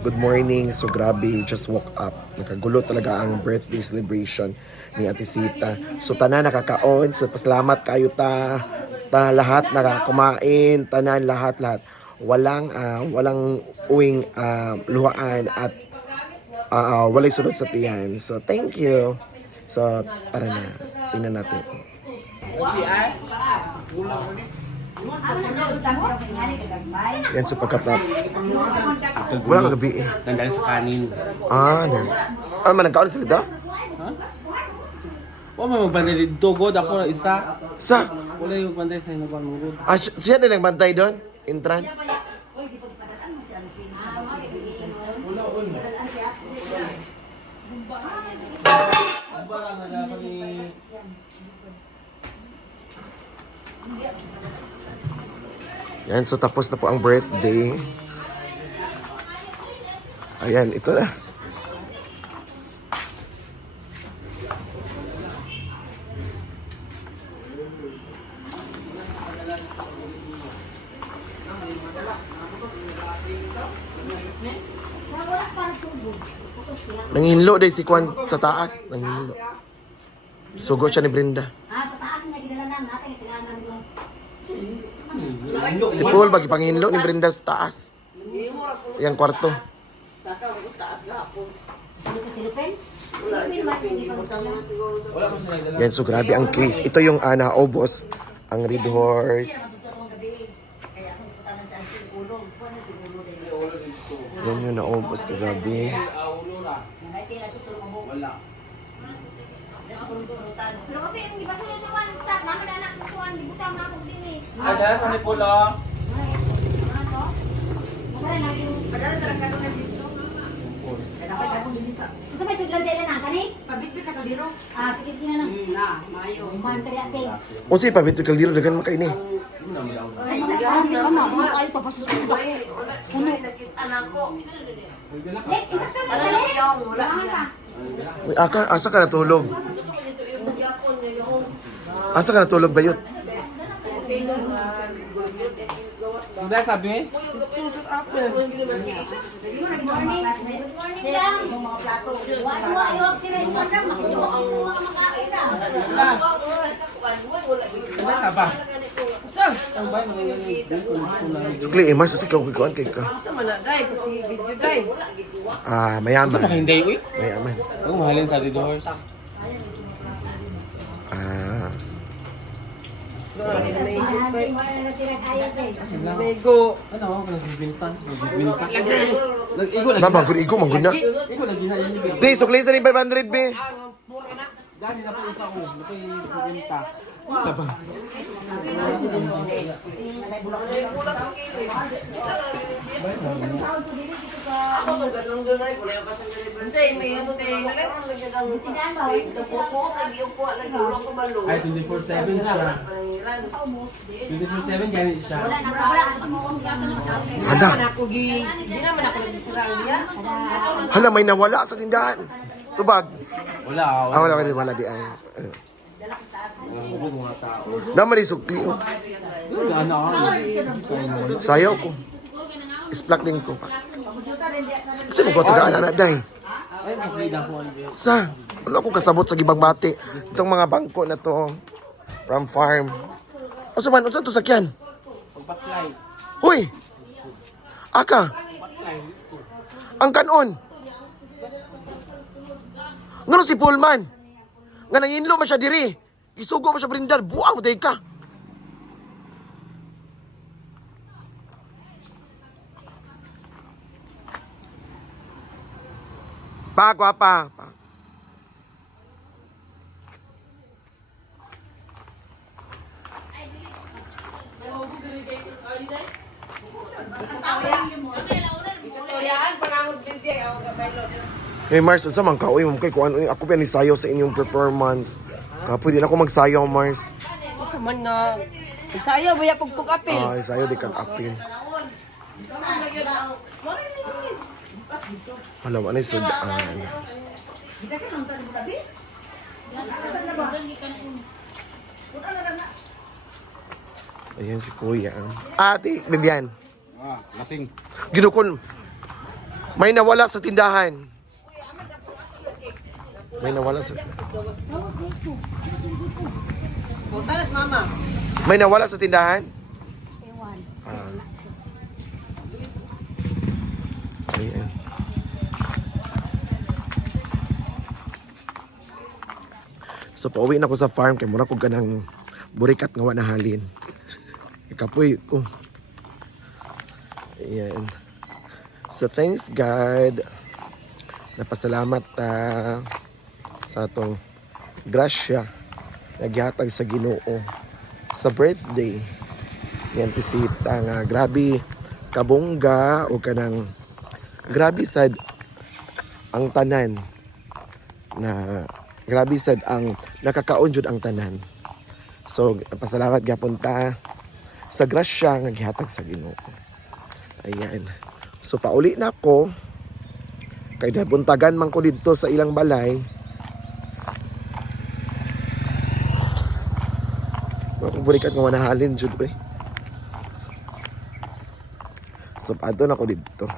Good morning. So grabe, just woke up. Nakagulo talaga ang birthday celebration ni Ate Sita. So tanan nakakaon. So pasalamat kayo ta lahat nakakumain, tanan lahat. Walang uwing luhaan at walay sunod sa tiyan. So thank you. So tara na. Tingnan natin. Yan sa pagkatap. Wala ka gabi eh. Nandali sa kanin. Nurse. Man, nagkaon sila daw? Ha? Wala mo magbantay dito. God, ako na isa. Sa? Wala yung magbantay sa inuban mo. God. Siya din ang bantay doon? Entrance? Yan, so tapos na po ang birthday. Ayan, ito na. Nanginlo day si Kwan sa taas. Nanginlo. Sugo siya ni Brenda. Sa taas nga gidalanan natin itinganan mo. Si Paul bagi panginlo ni Brenda sa taas. Yang kwarto. Silupin? Yan, so grabe ang case. Ito yung naubos. Ang Red Horse. Yan yung naubos. Grabe. Pero kasi hindi ba sunusuan? Naman na anak sunusuan, libutang na akong sini. Ay, dala sa ni Pula. Padala sa rakado na dito. Dapat akong bilisa. Ito may suglan sila na, kani? Pabitbit na kaliro. Sige na lang. Na, mayo. Man kaya say. O si Pabito Caldero, dagan mo kayo ni. Ay, sa hindi ka ma. Mga kayo pa pasusunod. Puno. Lex, ito ka na dali. Wala ka. Uy, asa ka natulog? Asa ka natulog ba yun? Hindi, sabi mo eh? Hindi, saba. Saan? Ang bahay mo ngayon. Sukli, Mars, kasi ikaw kikuan kay ka. Mayaman. Hindi, uy. Mayaman. Ang mahalin sa Red Horse. Bego. Ano ako, nagbibintan. Igo lagi. Nabang, igo, mangguna. Igo lagi na yun. Di, sukli sa ni 500, be. Gani na po isa ko. Napoy nagbibinta. Saba. Ay, 24/7 siya. 24/7 gani siya. Hala, may nawala sa tindahan. Tubag. Wala. Wala di ay. Mga tao. Naman ni sukli, oh. Ano ako? Sayaw ko. Isplak din ko. Kasi mo ko tagaan na day. Ay, maglida po. Sa, ano akong kasabot sa gibang bati. Itong mga bangko na to. From farm. O sa man, unsa to sakyan? Pagpaklay. Hoy! Aka! Ang kanon! Ngano si Pullman? Nga nanginlo man siya diri. Isugo man siya brindar. Buang mo tayo ka. Gwapa. Hey Mars, unsa man ka? Uy, ma'am kay kuan ako pa ni sayaw sa inyong performance. Pwede na ako magsayaw, Mars. Sa man nga, isayaw ba yung pagpag-apil? Sayaw di kang apil. Alam, ano yung sudaan? Ayan si Kuya. Ate, Vivian. Lasing. Ginukon. May nawala sa tindahan. May nawala sa... Talas, mama. May nawala sa tindahan? Ewan. Ayan. So pauwi na ko sa farm kay mura ko ganang burikat nga wanahalin. Ikapoy ko. Ayan. So thanks God. Napasalamat sa atong grasya naghatag sa Ginoo sa birthday ni Antisita nga grabe kabongga o kanang grabe sad ang tanan na grabe sad ang nakakaon jud ang tanan. So pasalamat gyapon ta sa grasya nga gihatag sa Ginoo. Ayan. So pauli na ko kay nabuntagan man ko didto sa ilang balay. Ako burikat nga manahalin jud eh. So paadto na ko didto.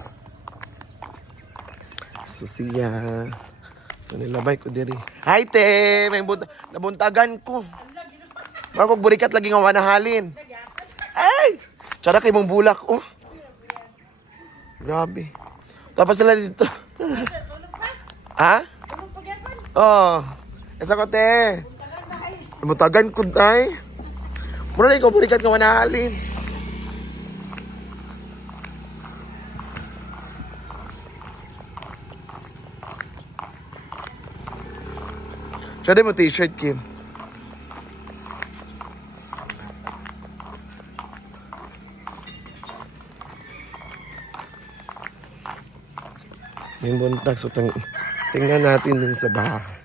So siya. So nilabay ko diri. Hi te, may nabuntagan ko. Ako burikat lagi nga manahalin. Ay! Tsara kay mong bulak oh. Grabe. Tapos sila dito. Ha? Oh. Esa ko te. Nabuntagan ko tay. Mura na ikaw burikat nga manahalin. Tsara mo t-shirt Kim. Yung buntag, so tingnan natin dun sa bahay.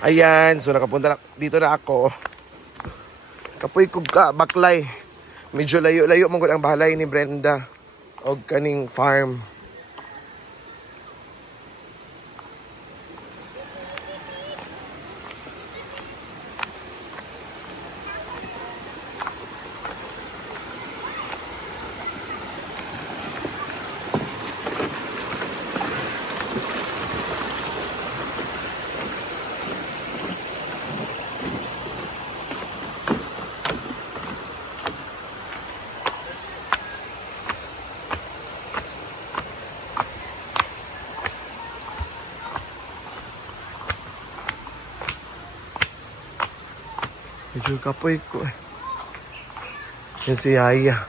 Ayan, so nakapunta na, dito na ako. Kapoy kog ka, baklay. Medyo layo-layo mong ang balay ni Brenda. O kaning farm. Medyo kapoy ko eh. Yan si Yaya.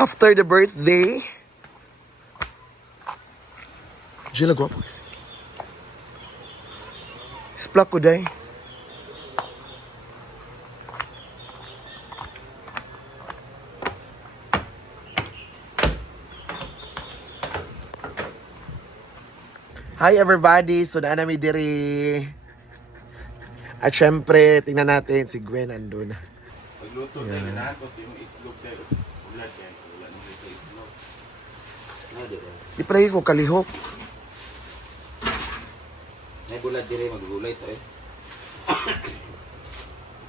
After the birthday, Jila guwapo. Isplak ko day. Hi everybody! So na namin diri. At syempre, tingnan natin si Gwen andun. Pagluto tayo na natin yung itlog tayo. Ulat yan. Ulat nyo sa itlog. Di pa lagi ko kalihok. May bulat dire maggulay tayo.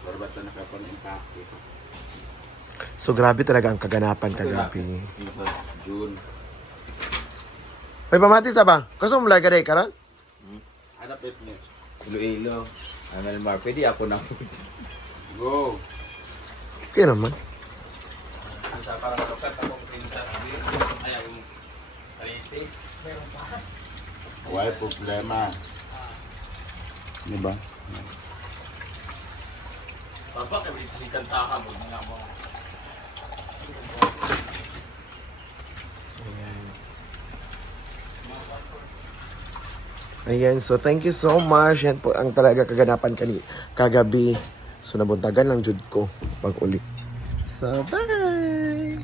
Barbat na nakapang-impake. So grabe talaga ang kaganapan kagabi. Yung sa June. May pamati sa ba? Kaso mo lagi day karon? Hanap it niya. Iloilo. Ano naman, pwede ako na. Go! Okay naman. Sa para malukat akong pintas din. Ayaw yung kalitis. Meron pa. Wala problema. Diba? Papa, kaya dito si Kantaha mo nga mo. Ayan, so thank you so much. Yan po ang talaga kaganapan kagabi. So nabuntagan lang jud ko pag uli. So bye!